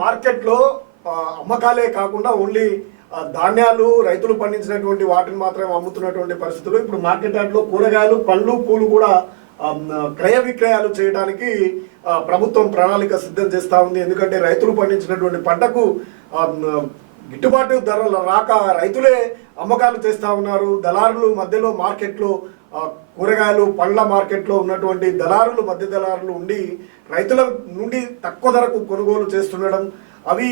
మార్కెట్లో అమ్మకాలే కాకుండా ఓన్లీ ధాన్యాలు రైతులు పండించినటువంటి వాటిని మాత్రమే అమ్ముతున్నటువంటి పరిస్థితులు ఇప్పుడు మార్కెట్ యార్డ్లో కూరగాయలు పళ్ళు పూలు కూడా క్రయ విక్రయాలు చేయడానికి ప్రభుత్వం ప్రణాళిక సిద్ధం చేస్తూ ఉంది. ఎందుకంటే రైతులు పండించినటువంటి పంటకు గిట్టుబాటు ధరలు రాక రైతులే అమ్మకాలు చేస్తూ ఉన్నారు. దళారులు మధ్యలో మార్కెట్లో కూరగాయలు పండ్ల మార్కెట్లో ఉన్నటువంటి దళారులు మధ్య దళారులు ఉండి రైతుల నుండి తక్కువ ధరకు కొనుగోలు చేస్తుండడం అవి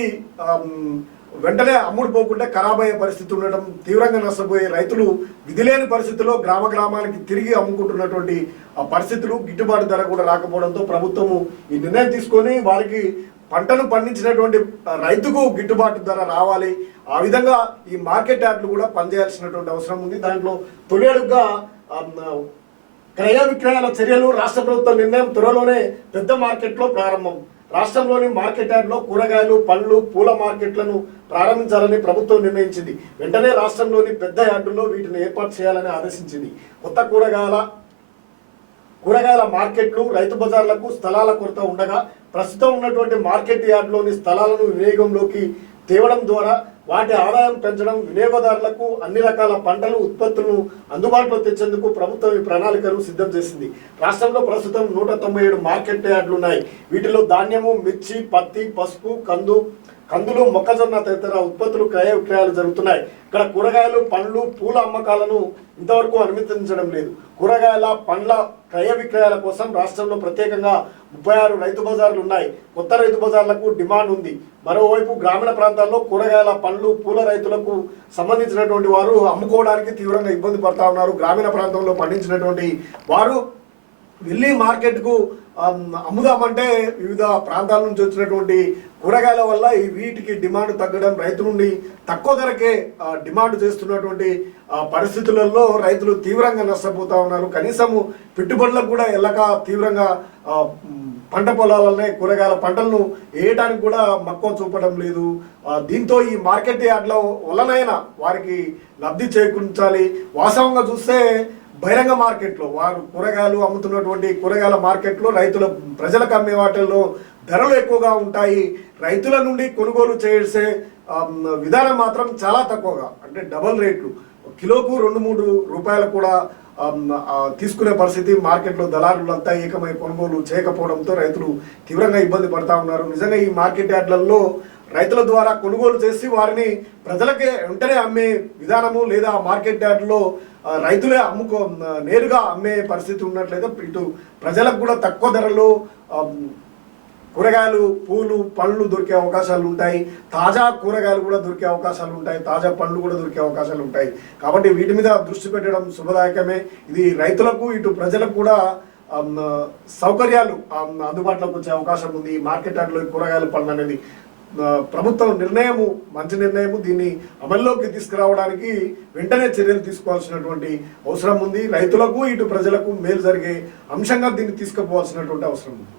వెంటనే అమ్ముడుపోకుండా ఖరాబ్ అయ్యే పరిస్థితి ఉండడం తీవ్రంగా నష్టపోయే రైతులు విధిలేని పరిస్థితిలో గ్రామ గ్రామానికి తిరిగి అమ్ముకుంటున్నటువంటి ఆ పరిస్థితులు గిట్టుబాటు ధర కూడా రాకపోవడంతో ప్రభుత్వము ఈ నిర్ణయం తీసుకొని వారికి పంటను పండించినటువంటి రైతుకు గిట్టుబాటు ధర రావాలి. ఆ విధంగా ఈ మార్కెట్ యార్డులు కూడా పనిచేయాల్సినటువంటి అవసరం ఉంది. దాంట్లో తొలి అడుగుగా క్రయ విక్రయాల చర్యలు రాష్ట్ర ప్రభుత్వ నిర్ణయం త్వరలోనే పెద్ద మార్కెట్లో ప్రారంభం. రాష్ట్రంలోని మార్కెట్ యార్డ్లో కూరగాయలు పండ్లు పూల మార్కెట్లను ప్రారంభించాలని ప్రభుత్వం నిర్ణయించింది. వెంటనే రాష్ట్రంలోని పెద్ద యార్డుల్లో వీటిని ఏర్పాటు చేయాలని ఆదేశించింది. కొత్త కూరగాయల కూరగాయల మార్కెట్లు రైతు బజార్లకు స్థలాల కొరత ఉండగా ప్రస్తుతం ఉన్నటువంటి మార్కెట్ యార్డ్లోని స్థలాలను వినియోగంలోకి తేవడం ద్వారా వాటి ఆదాయం పెంచడం వినియోగదారులకు అన్ని రకాల పంటలు ఉత్పత్తులను అందుబాటులో తెచ్చేందుకు ప్రభుత్వం ఈ ప్రణాళికను సిద్ధం చేసింది. రాష్ట్రంలో ప్రస్తుతం నూట తొంభై ఏడు మార్కెట్ యార్డులు ఉన్నాయి. వీటిలో ధాన్యము మిర్చి పత్తి పసుపు కందు కందులు మొక్కజొన్న తదితర ఉత్పత్తులు క్రయ విక్రయాలు జరుగుతున్నాయి. ఇక్కడ కూరగాయలు పండ్లు పూల అమ్మకాలను ఇంతవరకు అనుమతించడం లేదు. కూరగాయల పండ్ల క్రయ విక్రయాల కోసం రాష్ట్రంలో ప్రత్యేకంగా ముప్పై ఆరు రైతు బజార్లు ఉన్నాయి. కొత్త రైతు బజార్లకు డిమాండ్ ఉంది. మరోవైపు గ్రామీణ ప్రాంతాల్లో కూరగాయల పండ్లు పూల రైతులకు సంబంధించినటువంటి వారు అమ్ముకోవడానికి తీవ్రంగా ఇబ్బంది పడతా ఉన్నారు. గ్రామీణ ప్రాంతంలో పండించినటువంటి వారు వెళ్ళి మార్కెట్కు అమ్ముదామంటే వివిధ ప్రాంతాల నుంచి వచ్చినటువంటి కూరగాయల వల్ల ఈ వీటికి డిమాండ్ తగ్గడం రైతు నుండి తక్కువ ధరకే డిమాండ్ చేస్తున్నటువంటి పరిస్థితులలో రైతులు తీవ్రంగా నష్టపోతా ఉన్నారు. కనీసము పెట్టుబడులకు కూడా ఎల్లక తీవ్రంగా పంట పొలాలనే కూరగాయల పంటలను వేయడానికి కూడా మక్కువ చూపడం లేదు. దీంతో ఈ మార్కెట్ యార్డ్ల వలనైనా వారికి లబ్ధి చేకూర్చాలి. వాస్తవంగా చూస్తే బహిరంగ మార్కెట్లో వారు కూరగాయలు అమ్ముతున్నటువంటి కూరగాయల మార్కెట్లో రైతుల ప్రజలకు అమ్మే వాటిల్లో ధరలు ఎక్కువగా ఉంటాయి. రైతుల నుండి కొనుగోలు చేసే విధానం మాత్రం చాలా తక్కువగా. అంటే డబల్ రేట్లు. కిలోకు రెండు మూడు రూపాయలు కూడా తీసుకునే పరిస్థితి మార్కెట్లో దళారులంతా ఏకమై కొనుగోలు చేయకపోవడంతో రైతులు తీవ్రంగా ఇబ్బంది పడతా ఉన్నారు. నిజంగా ఈ మార్కెట్ యార్డ్లలో రైతుల ద్వారా కొనుగోలు చేసి వారిని ప్రజలకే వెంటనే అమ్మే విధానము లేదా మార్కెట్ యార్డ్లో రైతులే అమ్ముకో నేరుగా అమ్మే పరిస్థితి ఉన్నట్లయితే ఇటు ప్రజలకు కూడా తక్కువ ధరలో కూరగాయలు పూలు పళ్ళు దొరికే అవకాశాలు ఉంటాయి. తాజా కూరగాయలు కూడా దొరికే అవకాశాలు ఉంటాయి. తాజా పండ్లు కూడా దొరికే అవకాశాలు ఉంటాయి. కాబట్టి వీటి మీద దృష్టి పెట్టడం శుభదాయకమే. ఇది రైతులకు ఇటు ప్రజలకు కూడా సౌకర్యాలు అందుబాటులోకి వచ్చే అవకాశం ఉంది. ఈ మార్కెట్ యార్డ్లో కూరగాయలు పళ్ళు అనేది ప్రభుత్వం నిర్ణయము మంచి నిర్ణయము దీన్ని అమల్లోకి తీసుకురావడానికి వెంటనే చర్యలు తీసుకోవాల్సినటువంటి అవసరం ఉంది. రైతులకు ఇటు ప్రజలకు మేలు జరిగే అంశంగా దీన్ని తీసుకుపోవాల్సినటువంటి అవసరం ఉంది.